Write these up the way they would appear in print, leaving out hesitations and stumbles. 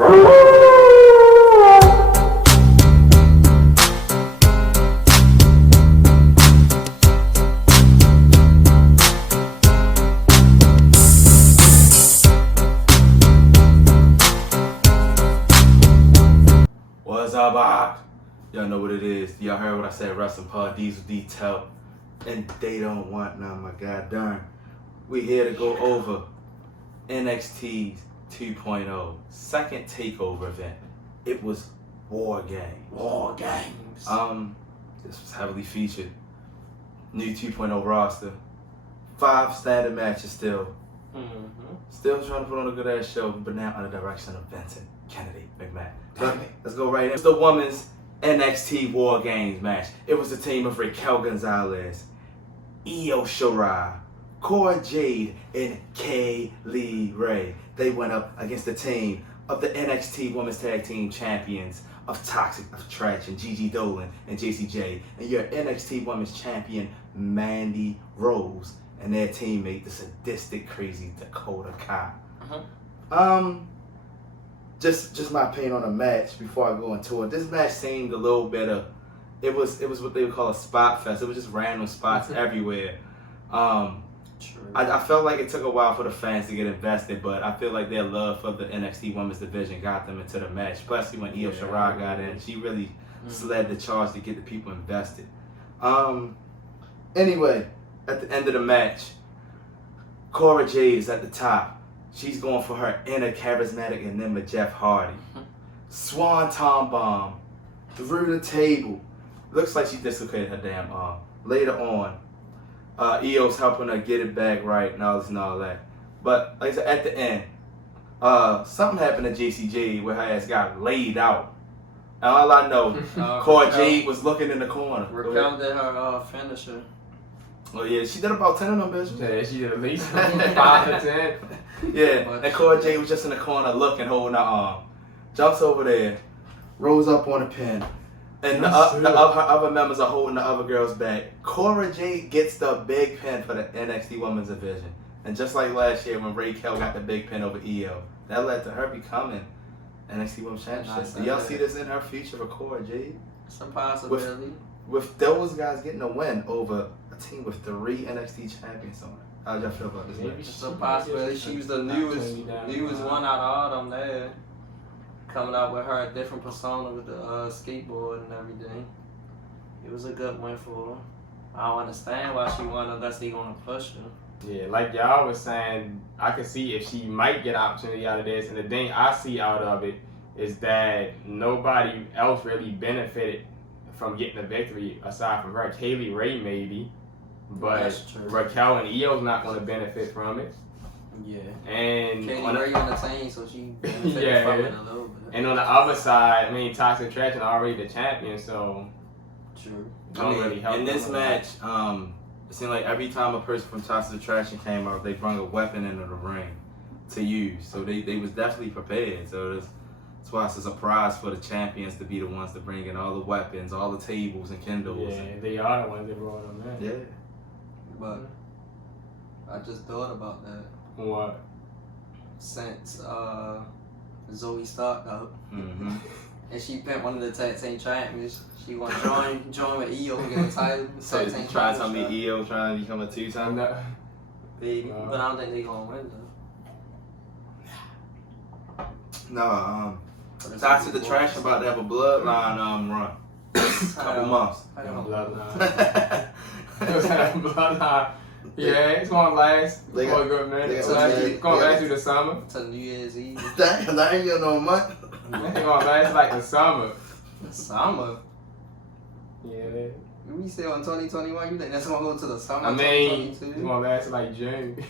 What's up, Bob? Y'all know what it is. Y'all heard what I said, Wrestling Pod, Diesel Detail, and they don't want none, my god darn. We here to go over NXT 2.0, second takeover event. It was War Games. War Games. This was heavily featured. New 2.0 roster. 5 standard matches still. Still trying to put on a good ass show, but now under the direction of Vincent Kennedy McMahon. Let's go right in. It's the women's NXT War Games match. It was the team of Raquel Gonzalez, Io Shirai, Cora Jade, and Kaylee Ray. They went up against the team of the NXT Women's Tag Team Champions of Toxic, of Trash, and Gigi Dolan and JCJ, and your NXT Women's Champion Mandy Rose and their teammate, the sadistic, crazy Dakota Kai. Just my opinion on the match before I go into it. This match seemed a little bit of, it was what they would call a spot fest. It was just random spots everywhere. I felt like it took a while for the fans to get invested, but I feel like their love for the NXT Women's Division got them into the match. Especially when Io Shirai got in, she really led the charge to get the people invested. Anyway, at the end of the match, Cora Jade is at the top. She's going for her inner charismatic enigma, Jeff Hardy. Swanton bomb through the table. Looks like she dislocated her damn arm. Later on, Io's helping her get it back right and all this and all that. But like I said, at the end, something happened to JCJ where her ass got laid out. And all I know, Cora Jade was looking in the corner. Raquel did her finisher. Oh yeah, she did about 10 of them, bitch. Yeah, she did at least 5 to 10. Yeah, and Cora Jade was just in the corner looking, holding her arm. Jumps over there, rolls up on a pin, and the other members are holding the other girls back. Cora Jade gets the big pin for the NXT Women's Division. And just like last year when Raquel got the big pin over Io, that led to her becoming NXT Women's Championship. Do y'all see this in her future for Cora Jade? Some possibility. With those guys getting a win over a team with 3 NXT champions on it. How y'all feel about this match? It's a possibility. She was the newest one out of all them there. Coming out with her different persona with the skateboard and everything. It was a good win for her. I don't understand why she won unless they gonna push her. Yeah, like y'all was saying, I can see if she might get opportunity out of this, and the thing I see out of it is that nobody else really benefited from getting a victory aside from her. Kaylee Ray maybe, but Raquel and Io's not going to benefit from it. Yeah. And Kaylee Ray on the team, so she benefited from it a little bit. And on the other side, I mean, Toxic Trash is already the champion, so true. Don't really help in this match. It seemed like every time a person from Toxic Attraction came out, they brought a weapon into the ring to use. So they was definitely prepared. So that's why it's a surprise for the champions to be the ones to bring in all the weapons, all the tables and kindles. Yeah, they are the ones that brought them in. Yeah. But I just thought about that. What? Since Zoe Stark out, and she picked one of the tag team champions, she want to join with Io and get a title. So you trying to tell me Io trying to become a 2-time? No. Baby, but I don't think they gonna win though. No, Toxic the Trash about to have a bloodline run. Couple months. Bloodline. Bloodline. Yeah, it's gonna last for a good minute. It's gonna last through the summer. To New Year's Eve. That ain't even no month. It's gonna last like the summer. The summer? Yeah. We still in 2021, you think that's gonna go to the summer? I mean, it's gonna last like June.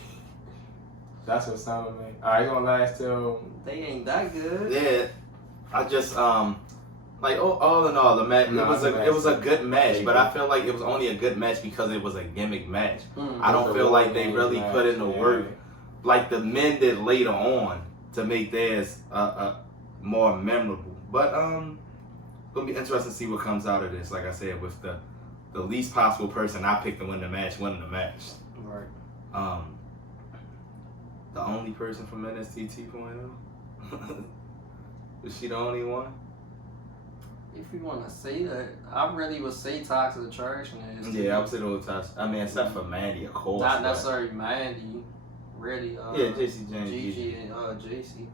That's what summer mean. Alright, it's gonna last till... They ain't that good. Yeah. I just, like, all in all, the match, it was a good match, but I feel like it was only a good match because it was a gimmick match. I don't feel like they really put in the work like the men did later on to make theirs more memorable. But gonna be interesting to see what comes out of this. Like I said, with the least possible person I picked to win the match winning the match. Right. The only person from NXT 2.0. Was she the only one? If you want to say that, I really would say Toxic Attraction is. Yeah, I would say the whole Toxic. I mean, except for Mandy, of course. Not necessarily Mandy. Really. Yeah, JC James. Gigi and JC.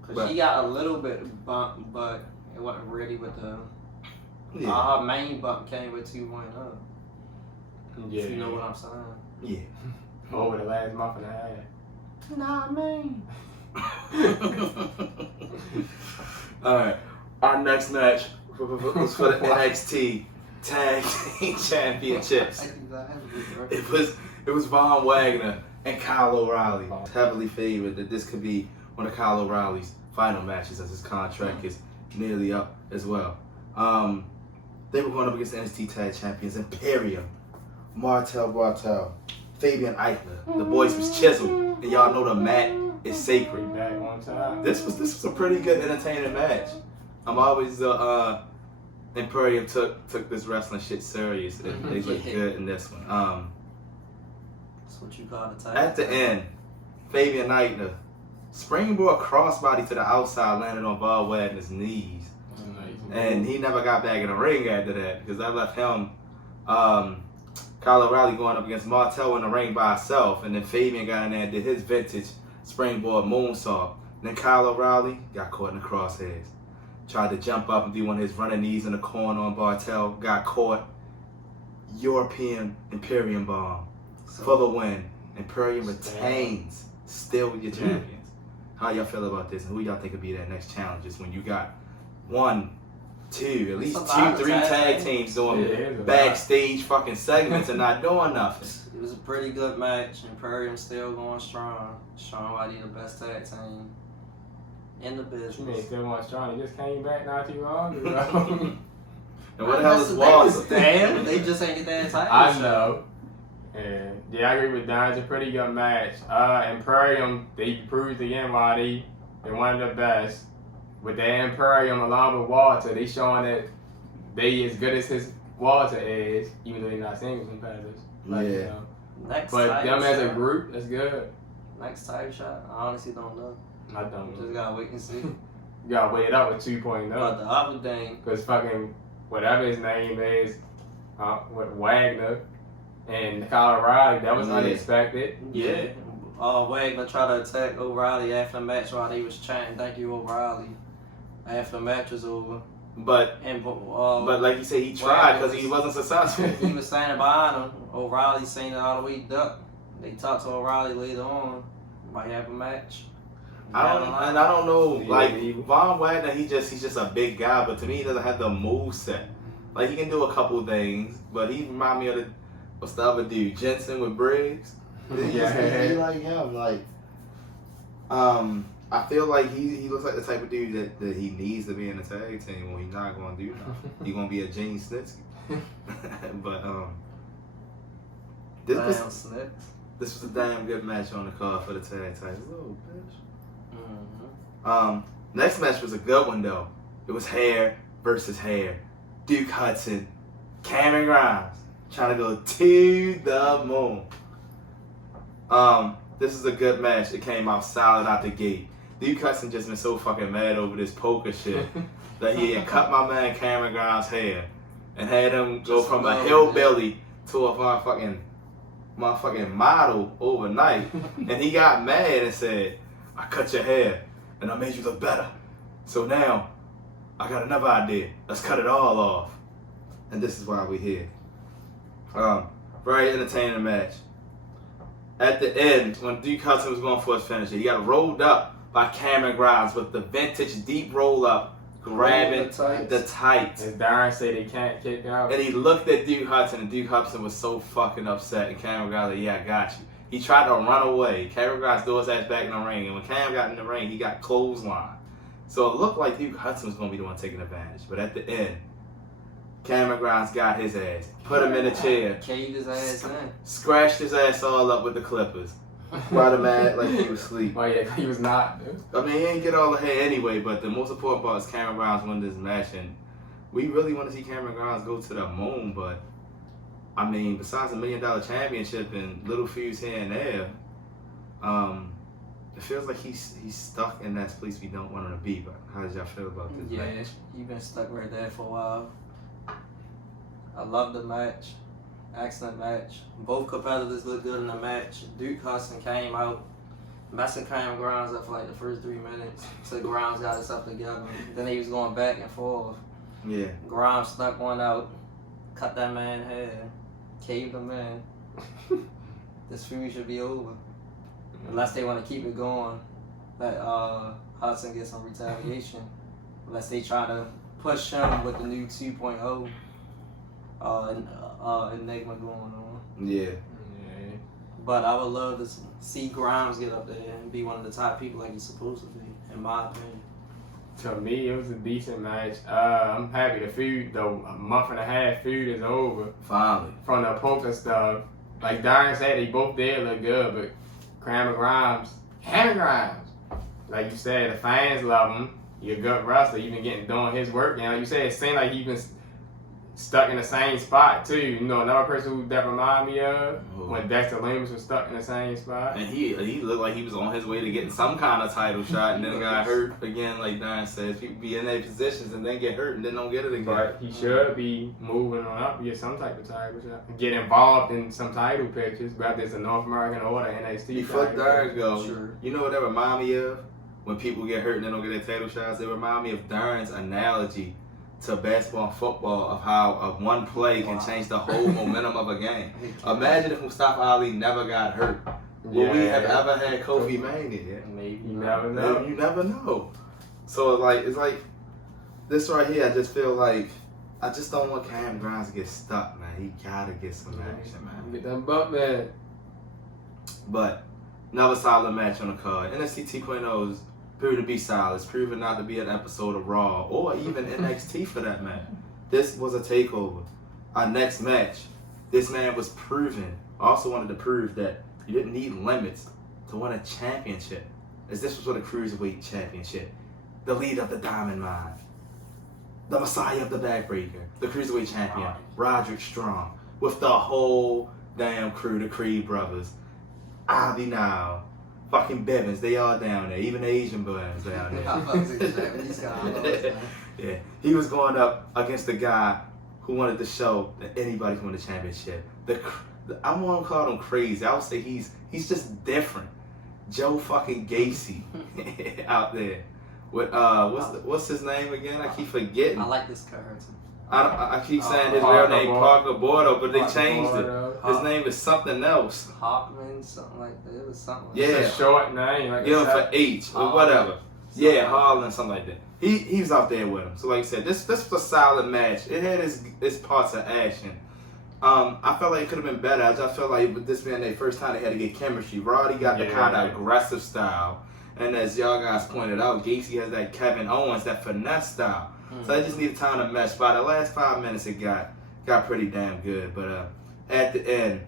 Because But- she got a little bit bump, but it wasn't really with the. Yeah. Her main bump came with 2.0. Yeah. If you know what I'm saying. Yeah. Over the last month and a half. Nah, man. Alright. Our next match was for the NXT Tag Team Championships. It was Von Wagner and Kyle O'Reilly. It's heavily favored that this could be one of Kyle O'Reilly's final matches as his contract is nearly up as well. They were going up against the NXT Tag Champions Imperium, Martel, Fabian Eichner. The boys was chiseled, and y'all know the mat is sacred. Back one time. This was a pretty good, entertaining match. I'm always Imperium took this wrestling shit serious. They looked good in this one. That's what you call the tag. At the end, Fabian Eichner springboard crossbody to the outside landed on Von Wagner's knees. And he never got back in the ring after that because I left him, Kyle O'Reilly going up against Martel in the ring by himself, and then Fabian got in there and did his vintage springboard moonsault. And then Kyle O'Reilly got caught in the crosshairs. Tried to jump up and do one of his running knees in the corner on Bartel, got caught. European Imperium bomb for the win. Imperium retains, still your champions. How y'all feel about this? And who y'all think would be their next challenges when you got at least two, three tag teams doing backstage fucking segments and not doing nothing? It was a pretty good match. Imperium still going strong. Showing why they the best tag team in the business. She ain't still going strong. He just came back not too long ago. And what the hell is Walter? Damn, they just ain't that title. I know. And yeah, I agree with Don. It's a pretty good match. Imperium, they proved again why they're one of the best. With the Imperium along with Walter, they showing that they as good as his Walter is, even though they're not singles competitors. Like, Yeah. You know. Next But title them as a shot. group, that's good. Next title shot, I honestly don't know. I don't Just know. gotta wait and see. You gotta weigh it up with 2.0. But the other thing, Because fucking whatever his name is, with Wagner and Kyle O'Reilly, that was unexpected. yeah. Wagner tried to attack O'Reilly after the match while they was chanting "Thank you, O'Reilly." After the match was over, But like you said, he tried because he wasn't successful. He was standing behind him. O'Reilly seen it all the way duck. They talked to O'Reilly later on. Might have a match. I don't know. Like Von Wagner, he's just a big guy, but to me, he doesn't have the move set. Like he can do a couple things, but he remind me of what's the other dude, Jensen with Briggs. He like him. Like, I feel like he looks like the type of dude that he needs to be in a tag team. Well, he's not gonna do nothing. He's gonna be a Gene Snitsky. But this was a damn good match on the card for the tag titles. Oh, bitch. Next match was a good one though. It was hair versus hair. Duke Hudson, Cameron Grimes, trying to go to the moon. This is a good match. It came out solid out the gate. Duke Hudson just been so fucking mad over this poker shit that he had cut my man Cameron Grimes' hair and had him go from a hillbilly to a motherfucking model overnight. And he got mad and said, "I cut your hair and I made you look better. So now I got another idea. Let's cut it all off." And this is why we're here. Very entertaining match. At the end, when Duke Hudson was going for his finisher, he got rolled up by Cameron Grimes with the vintage deep roll up, grabbing the tights. As Darren said, they can't kick out. And he looked at Duke Hudson, and Duke Hudson was so fucking upset. And Cameron Grimes was like, "Yeah, I got you." He tried to run away. Cameron Grimes threw his ass back in the ring, and when Cameron got in the ring, he got clotheslined. So it looked like Duke Hudson was going to be the one taking advantage. But at the end, Cameron Grimes got his ass, put him in a chair, caved his ass in, scratched his ass all up with the clippers. Brought him mad like he was asleep. Oh yeah, he was not. I mean, he didn't get all the hair anyway, but the most important part is Cameron Grimes won this match, and we really want to see Cameron Grimes go to the moon, but I mean, besides $1 million championship and little feuds here and there, it feels like he's stuck in that place we don't want him to be. But how did y'all feel about this match? He's been stuck right there for a while. I love the match. Excellent match. Both competitors looked good in the match. Duke Hudson came out, messing Cam Grimes up for like the first 3 minutes. So Grimes got us up together. Then he was going back and forth. Yeah. Grimes snuck one out, cut that man head, caved him in. This feud should be over. Unless they want to keep it going. Let Hudson get some retaliation. Unless they try to push him with the new 2.0 Enigma going on. Yeah. But I would love to see Grimes get up there and be one of the top people like he's supposed to be, in my opinion. To me, it was a decent match. I'm happy the feud, the month and a half feud is over. Finally. From the poker stuff. Like Darren said, they both did look good, but Cam Grimes, like you said, the fans love him. Your gut wrestler, even doing his work. You know, you said it seemed like he been stuck in the same spot too. You know, another person that reminded me of when Dexter Lumis was stuck in the same spot. And he looked like he was on his way to getting some kind of title shot, and then got hurt again. Like Darren says, people be in their positions and then get hurt and then don't get it again. But he should be moving on up to get some type of title shot. Get involved in some title pictures, whether it's a North American or the NXT. Before Darren go, Sure. You know what that remind me of? When people get hurt and they don't get their title shots, they remind me of Darren's analogy to basketball and football of how one play can change the whole momentum of a game. Imagine if Mustafa Ali never got hurt. Would we have ever had Kofi Mania? Maybe. You never know. You never know. So it's like this right here. I just feel like I just don't want Cam Grimes to get stuck, man. He gotta get some action, man. Get them butt, man. But another solid match on the card. NXT 2.0 is proven to be solid. It's proven not to be an episode of Raw or even NXT for that matter. This was a takeover. Our next match, this man was proven, also wanted to prove that you didn't need limits to win a championship, as this was for the Cruiserweight Championship. The leader of the Diamond Mine, the Messiah of the Backbreaker, the Cruiserweight Champion, Roddy Strong, with the whole damn crew, the Creed brothers. Ivy now, fucking Bevins, they all down there. Even the Asian boys down there. Yeah, he was going up against the guy who wanted to show that anybody can win the championship. I won't call him crazy. I would say he's just different. Joe fucking Gacy out there. With what's his name again? I keep forgetting. I like this character. I keep saying his real name Parker Bordeaux, but they changed it. His name is something else. Hoffman, something like that. It was something like that. It's a short name. Like give him for H or whatever. Yeah, Harlan, something like that. He was out there with him. So like I said, this was a solid match. It had its parts of action. I felt like it could have been better. I just felt like with this being their first time, they had to get chemistry. Roddy got the kind of aggressive style. And as y'all guys pointed out, Gacy has that Kevin Owens, that finesse style. So they just needed time to mesh. By the last 5 minutes, it got pretty damn good. But at the end,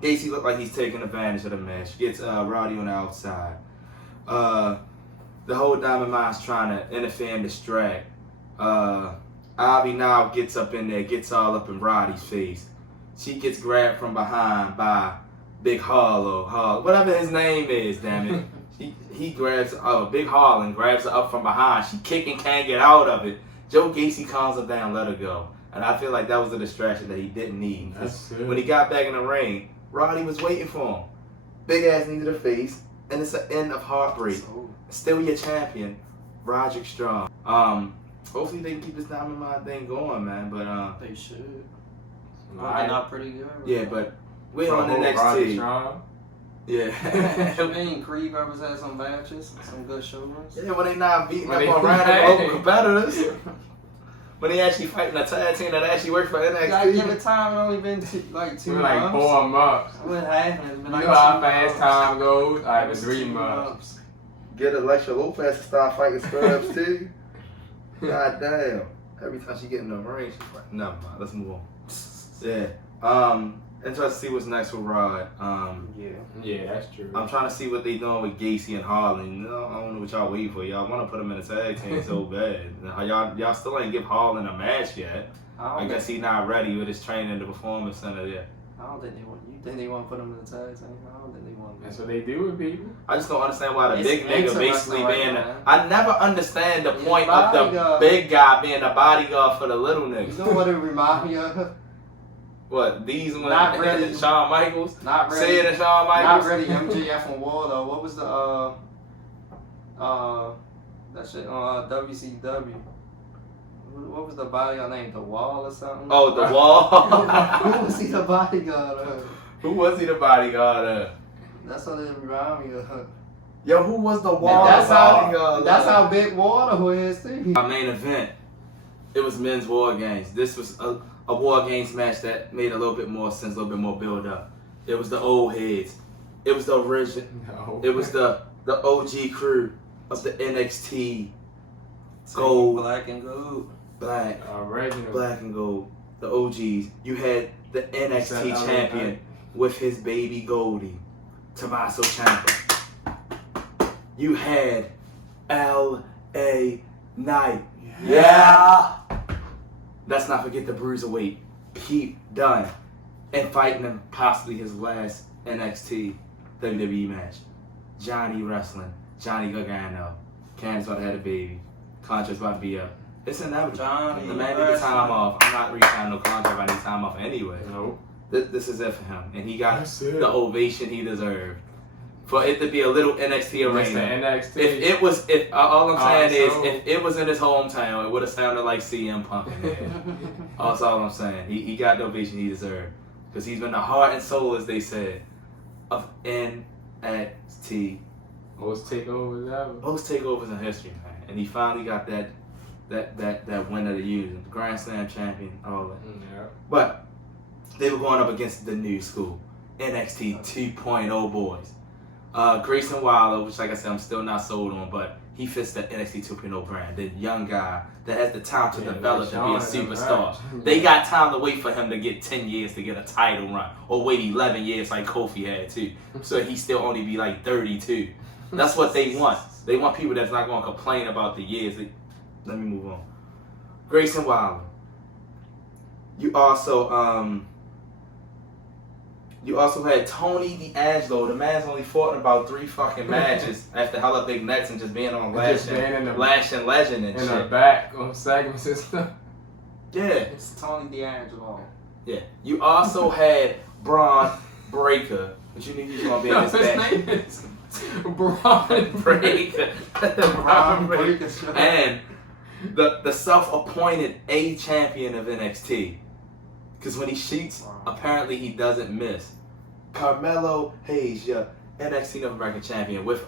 Gacy looked like he's taking advantage of the match. Gets Roddy on the outside. The whole Diamond Mine's trying to interfere and distract. Ivy now gets up in there, gets all up in Roddy's face. She gets grabbed from behind by Big Harlow, whatever his name is, damn it. He grabs, Big Harlan grabs her up from behind. She kicking, can't get out of it. Joe Gacy calms her down, let her go. And I feel like that was a distraction that he didn't need. When he got back in the ring, Roddy was waiting for him. Big ass knee to the face, and it's the end of heartbreak. Still your champion, Roddy Strong. Hopefully they can keep this Diamond Mine thing going, man. But they should. Working out pretty good. Yeah, but we're on the next team. Yeah. I mean, Creed brothers had some matches, some good shows. Yeah, when they not beating up on random local competitors. When they actually fighting a tag team that actually works for NXT. You gotta give it time. It only been two months. Like 4 months. What happened? It's been You like know how fast time goes? Alright, it's 3 months. Get Alexa Lopez to start fighting scrubs too. God damn. Every time she get in the ring, she's like, never mind, let's move on. Yeah. Interested to see what's next with Rod. Yeah, that's true. I'm trying to see what they doing with Gacy and Harlan. No, I don't know what y'all waiting for. Y'all want to put them in a tag team so bad. Y'all still ain't give Harlan a match yet. I guess he's not ready with his training in the Performance Center yet. I I don't think they want. You think they want to put them in the tag team? I don't think they want. That's what they do with people. I just don't understand why the It's big nigga basically interesting right being. now. I never understand the point of the bodyguard. big guy being the bodyguard for the little You niggas. know what it remind me of? What these ones? Not really. Shawn Michaels. Not really. Say it in Shawn Not Michaels. really. MJF and Wardlow. What was the that shit on WCW? What was the bodyguard name? The Wall or something? Oh, the Wall. Who was he the bodyguard of? Who was he the bodyguard of? That's what it remind me of. Yo, who was the Wall? That's bodyguard? how. That's how big Wardlow is too. Our main event. It was men's War Games. This was a War Games match that made a little bit more sense, a little bit more build up. It was the old heads. It was the original. No. It was the OG crew of the NXT. Gold, Black and gold. black, Original. black and gold. The OGs. You had the NXT Set champion with his baby Goldie, Tommaso Ciampa. You had L.A. Knight. Yeah. Let's not forget the Bruiserweight, Pete Dunne, and fighting him possibly his last NXT WWE match. Johnny Wrestling, Johnny Gargano. Candace about to have a baby. Contract's about to be up. It's inevitable. Johnny The man needs time off. I'm not re-signing no contract. I need time off anyway. No. This is it for him, and he got That's it. the ovation he deserved. For it to be a little NXT It's the arena. NXT. If all I'm saying so- is, if it was in his hometown, it would have sounded like CM Punk in there. That's all I'm saying. He got the ovation he deserved. Because he's been the heart and soul, as they said, of NXT. Most takeovers ever. Most takeovers in history, man. And he finally got that win of the year. Grand Slam champion, all that. Yeah. But they were going up against the new school, NXT 2.0 boys. Grayson Waller, which like I said, I'm still not sold on, but he fits the NXT 2.0 brand. The young guy that has the time to develop and be a superstar. They got time to wait for him to get 10 years to get a title run, or wait 11 years like Kofi had too, so he still only be like 32. That's what they want. They want people that's not going to complain about the years. Let me move on. Grayson Waller. You also had Tony D'Angelo. The man's only fought in about 3 fucking matches after hella big nets and just being on Lash and Legend and in shit. the back on segments and stuff. Yeah. It's Tony D'Angelo. Yeah. You also had Bron Breakker. But you knew he was going to be in this his match. name is Bron Breakker. Bron Breakker. And the self-appointed A champion of NXT. Because when he shoots, apparently he doesn't miss. Carmelo Hayes, your NXT North American champion, with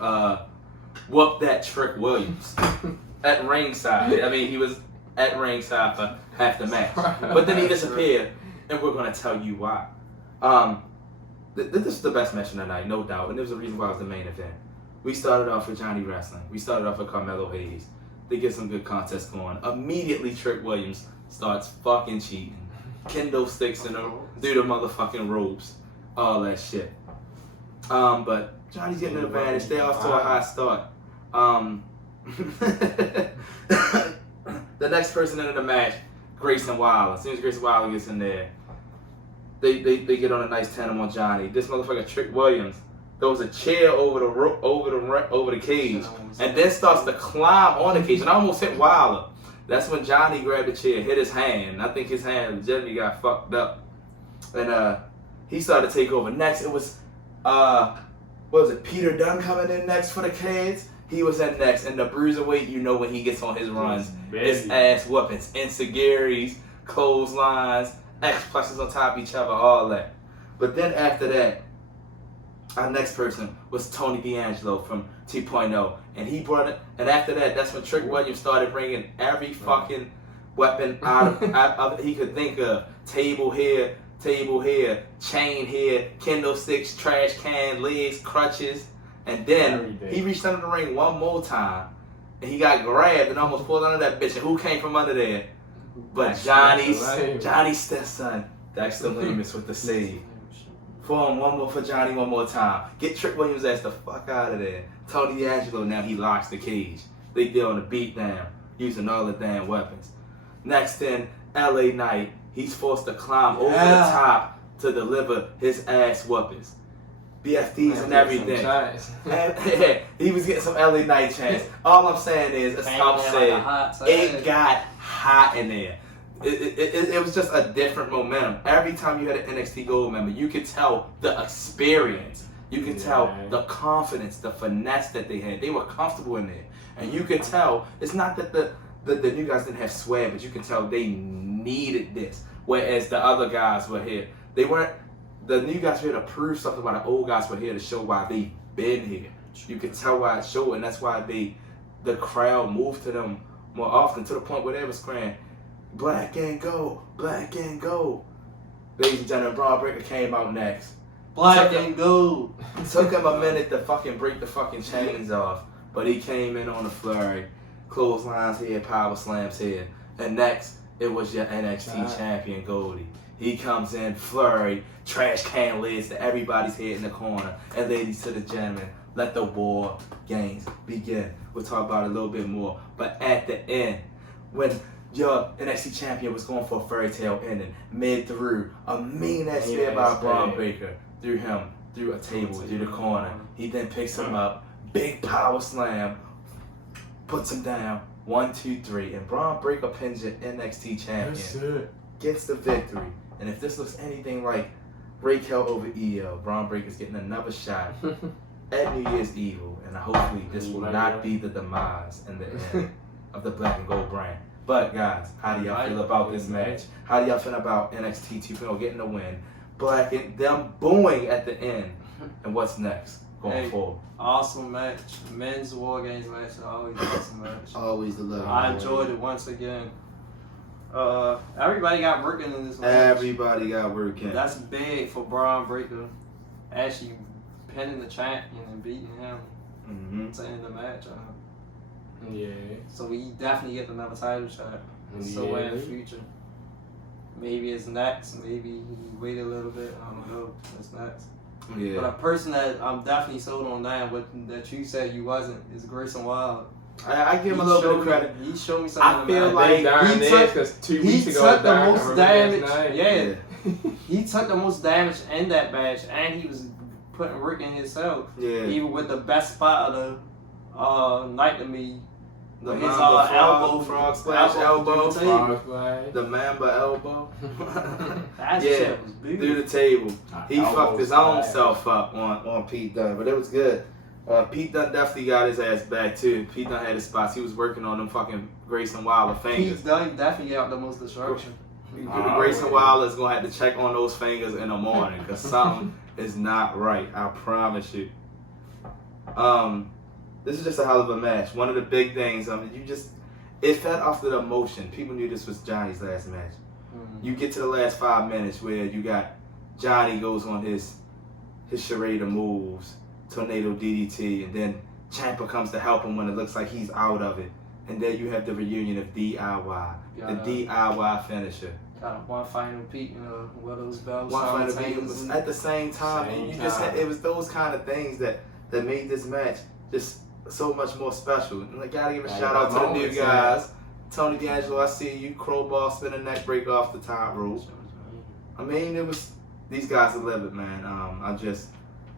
whoop that Trick Williams at ringside. I mean, he was at ringside for half the match, but then he disappeared, and we're gonna tell you why. This is the best match of the night, no doubt, and there's a reason why it was the main event. We started off with Johnny Wrestling. We started off with Carmelo Hayes. They get some good contests going. Immediately, Trick Williams starts fucking cheating. Kendo sticks in him, do the motherfucking ropes, all that shit. But Johnny's getting an advantage. They off to a high start. The next person into the match, Grayson Waller. As soon as Grayson Waller gets in there, they get on a nice tandem on Johnny. This motherfucker Trick Williams throws a chair over the cage, and then starts to climb on the cage, and almost hit Waller. That's when Johnny grabbed the chair, hit his hand. I think his hand legitimately got fucked up. And he started to take over. Next, it was, Peter Dunne coming in next for the kids? He was in next. And the Bruiserweight, you know when he gets on his runs, it's ass whoopings, insecurities, clotheslines, X-pluses on top of each other, all that. But then after that, our next person was Tony D'Angelo from 2.0. And he brought it, and after that, that's when Trick Williams started bringing every fucking weapon out of he could think of. Table here, chain here, kendo sticks, trash can, legs, crutches. And then he reached under the ring one more time, and he got grabbed and almost pulled under that bitch. And who came from under there? But Johnny's stepson, Dexter Lumis with the save. For Johnny one more time. Get Trick Williams' ass the fuck out of there. Tony D'Angelo, now he locks the cage. They doing a beat down, using all the damn weapons. Next in, LA Knight, he's forced to climb over the top to deliver his ass whoopings. BFDs and everything. And, he was getting some LA Knight chants. All I'm saying is, as Tom said, it got hot in there. It was just a different momentum. Every time you had an NXT Gold member, you could tell the experience. You could tell the confidence, the finesse that they had. They were comfortable in there. And you could tell, it's not that the new guys didn't have swag, but you can tell they needed this. Whereas the other guys were here. They weren't, the new guys were here to prove something, while the old guys were here to show why they've been here. You could tell why it showed, and that's why the crowd moved to them more often, to the point where they were screaming, "Black and gold, black and gold." Ladies and gentlemen, Bron Breakker came out next. Black and gold. Took him a minute to fucking break the fucking chains off, but he came in on a flurry. Clotheslines here, power slams here. And next, it was your NXT champion, Goldie. He comes in, flurry, trash can lids to everybody's head in the corner. And ladies to the gentlemen, let the war games begin. We'll talk about it a little bit more. But at the end, when your NXT champion was going for a fairy tale ending, mid through a mean ass spear by Bron Breakker, threw him through a table, through the corner. He then picks him up, big power slam, puts him down, 1, 2, 3, and Bron Breakker pins your NXT champion, gets the victory. And if this looks anything like Raquel over EL, Bron Breakker's getting another shot at New Year's Evil, and hopefully this will not be the demise and the end of the Black and Gold brand. But guys, how do y'all feel about this match? How do y'all feel about NXT 2.0 getting the win? Black and them booing at the end, and what's next going forward? Awesome match. Men's War Games match. Always awesome match. Always the love. I enjoyed it once again. Everybody got working in this match. Everybody got working. That's big for Bron Breakker. Actually pinning the champion and beating him to end the match. Yeah. So we definitely get another title shot. So in the future. Maybe it's next. Maybe he wait a little bit. I don't know. What's next? Yeah. But a person that I'm definitely sold on now, but that you said you wasn't, is Grayson Wild. I give him a little bit of credit. He showed me something. I feel like he took 2 weeks ago. Took the most damage. Yeah. He took the most damage in that match, and he was putting work in himself. Yeah. Even with the best spot of the night to me. The his frog splash elbow. The Mamba elbow. That shit was beautiful. Through the table. He fucked his own self up on Pete Dunne, but it was good. Pete Dunne definitely got his ass back too. Pete Dunne had his spots. He was working on them fucking Grayson Wilder fingers. Pete Dunne definitely got the most destruction. Grayson Wilder is gonna have to check on those fingers in the morning because something is not right. I promise you. This is just a hell of a match. One of the big things. It fed off the emotion. People knew this was Johnny's last match. You get to the last 5 minutes where you got Johnny goes on his charade of moves, tornado DDT, and then Ciampa comes to help him when it looks like he's out of it. And then you have the reunion of DIY, the DIY finisher. Got one final peek, where those belts. One final peek was at the same time. It was those kind of things that made this match just so much more special. And I gotta give a shout out to the new guys. Tony D'Angelo, I see you. Crowbar, spin a neck break off the top rope. I mean, it was, these guys are living, man.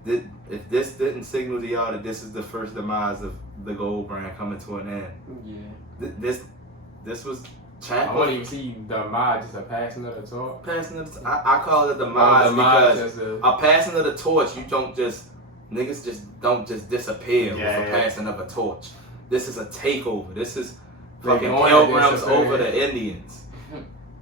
If this didn't signal to y'all that this is the first demise of the Gold brand coming to an end. Yeah. This was Ciampa. I wouldn't even see demise, just a passing of the torch. I call it a demise because a passing of the torch, niggas don't just disappear with a passing of a torch. This is a takeover. This is fucking pilgrims over the Indians.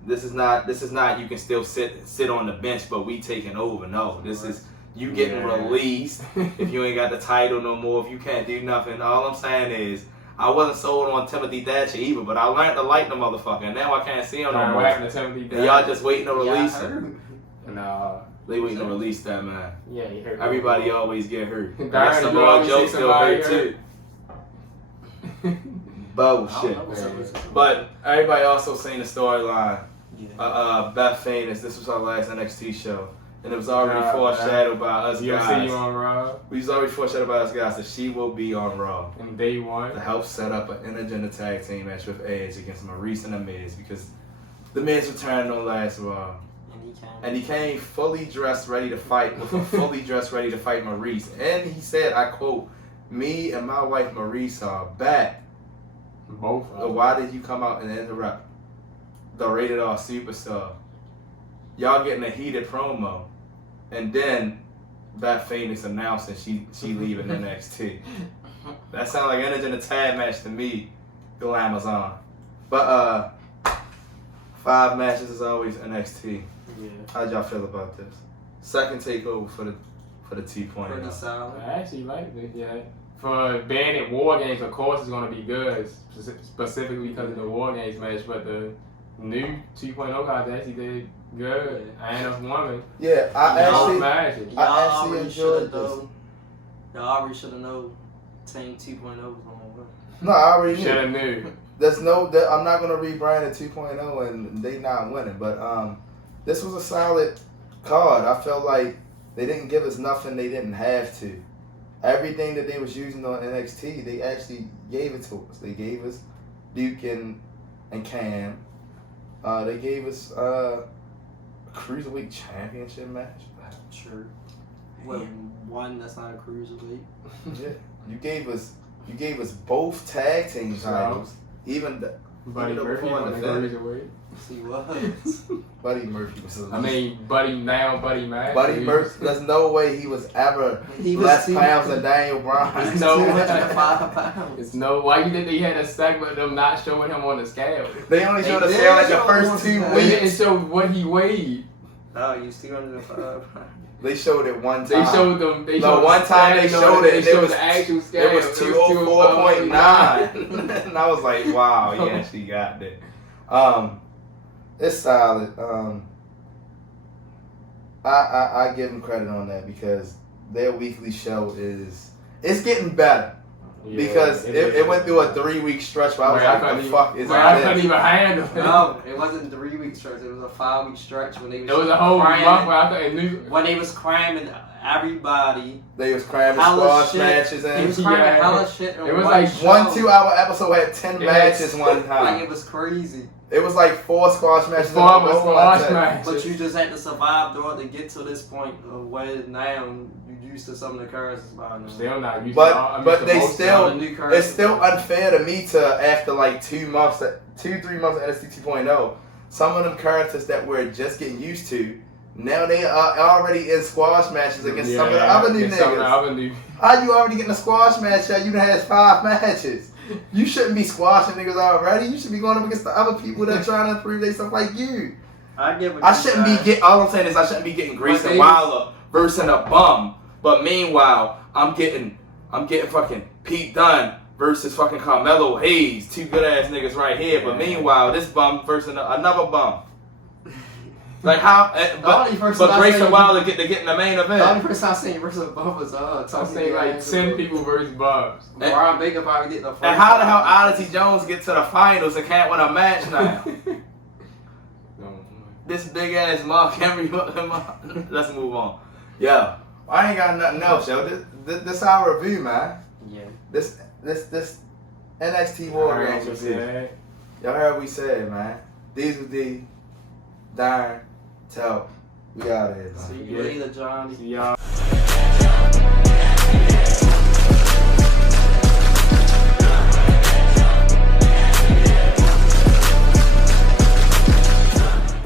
This is not you can still sit on the bench, but we taking over. No, this is you getting released if you ain't got the title no more, if you can't do nothing. All I'm saying is I wasn't sold on Timothy Thatcher either, but I learned to like the motherfucker, and now I can't see him no more. And y'all just waiting to release him. Nah. They waiting to release that man. Yeah, he hurt. Everybody always get hurt. Samoa Joe still hurt too. Bullshit. But everybody also seen the storyline. Beth Phoenix, this was our last NXT show. And it was already foreshadowed by us guys. You on Raw? We was already foreshadowed by us guys that she will be on Raw. And day one. To help set up an intergender tag team match with Edge against Maurice and The Miz, because The Miz returned on last Raw. And he came fully dressed, ready to fight, with a fully dressed, ready to fight Maurice. And he said, I quote, "Me and my wife Maurice are back." Both. Why did you come out and interrupt the rated R superstar? Y'all getting a heated promo, and then Beth Phoenix announcing she leaving NXT. That sounds like energy in a tag match to me. Glamazon. But 5 matches is always NXT. Yeah. How'd y'all feel about this? Second takeover for the 2.0. Pretty solid. I actually like this, yeah. For being at War Games, of course, it's going to be good, specifically because of the War Games match. But the new 2.0 guys actually did good. I ain't a woman. Yeah, I actually enjoyed this. Y'all already should have known Team 2.0 was going to win. No, I already knew. Should have knew. I'm not going to rebrand it 2.0 and they not winning. But this was a solid card. I felt like they didn't give us nothing they didn't have to. Everything that they was using on NXT, they actually gave it to us. They gave us Duke and Cam. They gave us a Cruiserweight Championship match. Sure. Well, one that's not a Cruiserweight. Yeah. You gave us both tag team titles. Even the Buddy Murphy on the Cruiserweight. See what? Buddy Murphy was Buddy Mack. Buddy Murphy, there's no way he was ever less pounds than Daniel Bryan. He's 205 pounds. It's no. Why you think they had a segment of them not showing him on the scale? They only showed the scale like the first 2 They weeks. didn't show what he weighed. No, he's 205. They showed it one time. They showed them. One time they showed it. They showed the actual scale. It was 204.9. And I was like, wow, he actually got that. It's solid. I give them credit on that because their weekly show it's getting better. Yeah, because it went through a 3-week stretch where I was like, the fuck is I couldn't even handle it. No, it wasn't a 3-week stretch. It was a 5-week stretch when they was. It was a whole month where I couldn't. When they was cramming everybody. They was cramming squash matches and. They was cramming hella shit. It was like 1 2-hour episode had 10 matches one time. Like it was crazy. It was like 4 squash matches. 4 squash matches. But you just had to survive through it to get to this point of where now you're used to some of the currencies by now. Still not used to but they still, it's still currencies. Unfair to me to, after like 2 months, 2-3 months of NXT 2.0, some of them characters that we're just getting used to, now they are already in squash matches against some of the other new niggas. How you already getting a squash match that you done had 5 matches? You shouldn't be squashing niggas already. You should be going up against the other people that are trying to improve themselves like you. I shouldn't be getting. All I'm saying is I shouldn't be getting Grayson Waller versus a bum. But meanwhile, I'm getting fucking Pete Dunne versus fucking Carmelo Hayes, 2 good ass niggas right here. But meanwhile, this bum versus another bum. Like how? But Grayson Waller get in the main event. The only person I seen versus Bum was I'm saying like 10 people versus Bums. Bron Breakker probably get the first. And how the hell Odyssey Jones get to the finals and can't win a match now? This big ass Mark Henry. Let's move on. Yeah, I ain't got nothing else, yo. This our review, man. Yeah. This NXT War Games review. Y'all heard what we said, man. These were the Darn. Tell. We out of here, man. See you later, Johnny. See y'all.